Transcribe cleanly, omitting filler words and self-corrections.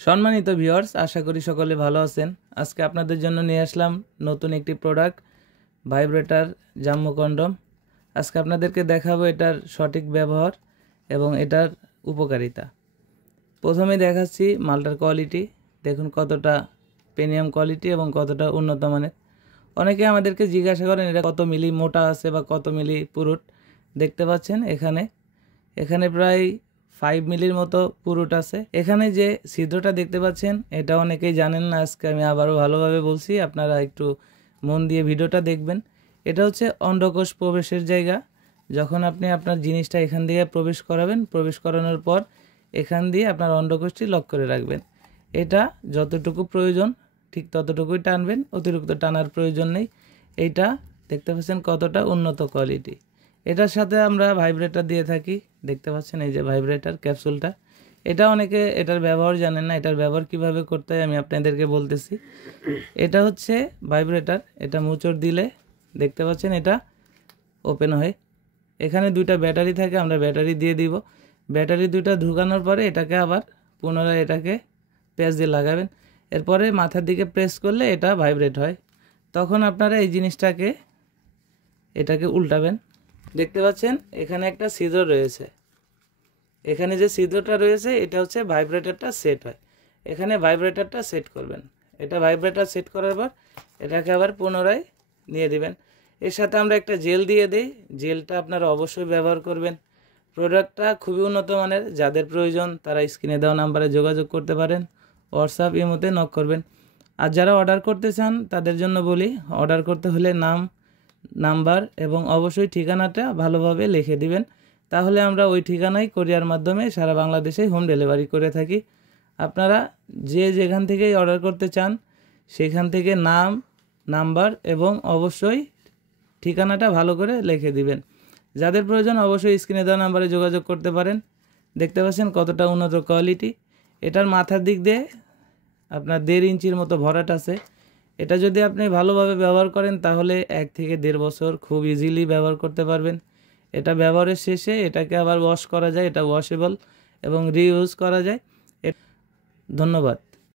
সম্মানিত ভিউয়ার্স, আশা করি সকলে ভালো আছেন। আজকে আপনাদের জন্য নিয়ে আসলাম নতুন একটি প্রোডাক্ট, ভাইব্রেটর জাম্বো কন্ডম। আজকে আপনাদেরকে দেখাবো এটার সঠিক ব্যবহার এবং এটার উপকারিতা। প্রথমে দেখাচ্ছি মালটার কোয়ালিটি। দেখুন কতটা প্রিমিয়াম কোয়ালিটি এবং কতটা উন্নত মানের। অনেকে আমাদেরকে জিজ্ঞাসা করেন এটা কত মিলি মোটা আছে বা কত মিলি পুরুট। দেখতে পাচ্ছেন এখানে প্রায় 5 মিলির মতো পুরুট আছে। এখানে যে ছিদ্রটা দেখতে পাচ্ছেন এটা অনেকেই জানেন না, আজকে আমি আবারও ভালোভাবে বলছি, আপনারা একটু মন দিয়ে ভিডিওটা দেখবেন। এটা হচ্ছে অন্ডকোষ প্রবেশের জায়গা। যখন আপনি আপনার জিনিসটা এখান দিয়ে প্রবেশ করাবেন, প্রবেশ করানোর পর এখান দিয়ে আপনার অন্ডকোষটি লক করে রাখবেন। এটা যতটুকু প্রয়োজন ঠিক ততটুকুই টানবেন, অতিরিক্ত টানার প্রয়োজন নেই। এইটা দেখতে পাচ্ছেন কতটা উন্নত কোয়ালিটি। এটার সাথে আমরা ভাইব্রেটর দিয়ে থাকি। দেখতে পাচ্ছেন এই যে ভাইব্রেটর ক্যাপসুলটা, এটা অনেকে এটার ব্যবহার জানেন না। এটার ব্যবহার কিভাবে করতে হয় আমি আপনাদেরকে বলতেছি। এটা হচ্ছে ভাইব্রেটর, এটা মোচড় দিলে দেখতে পাচ্ছেন এটা ওপেন হয়। এখানে দুইটা ব্যাটারি থাকে, আমরা ব্যাটারি দিয়ে দিব। ব্যাটারি দুইটা ঢুকানোর পরে এটাকে আবার পুনরায় এটাকে প্যাচ দিয়ে লাগাবেন। এরপরে মাথার দিকে প্রেস করলে এটা ভাইব্রেট হয়। তখন আপনারা এই জিনিসটাকে এটাকে উল্টাবেন। দেখতে পাচ্ছেন এখানে একটা ছিদ্র রয়েছে। এখানে যে ছিদ্রটা রয়েছে এটা হচ্ছে ভাইব্রেটরটা সেট হয়। এখানে ভাইব্রেটরটা সেট করবেন। এটা ভাইব্রেটর সেট করার পর এটাকে আবার পুনরায় নিয়ে দিবেন। এর সাথে আমরা একটা জেল দিয়ে দিই। জেলটা আপনারা অবশ্যই ব্যবহার করবেন। প্রোডাক্টটা খুবই উন্নত মানের। যাদের প্রয়োজন তারা স্ক্রিনে দেওয়া নাম্বারে যোগাযোগ করতে পারেন, হোয়াটসঅ্যাপ ইমোতে নক করবেন। আর যারা অর্ডার করতে চান তাদের জন্য বলি, অর্ডার করতে হলে নাম, নাম্বার এবং অবশ্যই ঠিকানাটা ভালোভাবে লিখে দিবেন। তাহলে আমরা ওই ঠিকানায় কোরিয়ার মাধ্যমে সারা বাংলাদেশে হোম ডেলিভারি করে থাকি। আপনারা যে যেখান থেকেই অর্ডার করতে চান সেখান থেকে নাম, নাম্বার এবং অবশ্যই ঠিকানাটা ভালো করে লিখে দিবেন। যাদের প্রয়োজন অবশ্যই স্ক্রিনে দেওয়া নাম্বারে যোগাযোগ করতে পারেন। দেখতে পাচ্ছেন কতটা উন্নত কোয়ালিটি। এটার মাথার দিক দিয়ে আপনার 1.5 ইঞ্চির মতো ভরাট আছে। এটা যদি আপনি ভালোভাবে ব্যবহার করেন তাহলে 1 থেকে 1.5 বছর খুব ইজিলি ব্যবহার করতে পারবেন। এটা ব্যবহারের শেষে এটাকে আবার ওয়াশ করা যায়, এটা ওয়াশেবল এবং রিইউজ করা যায়। ধন্যবাদ।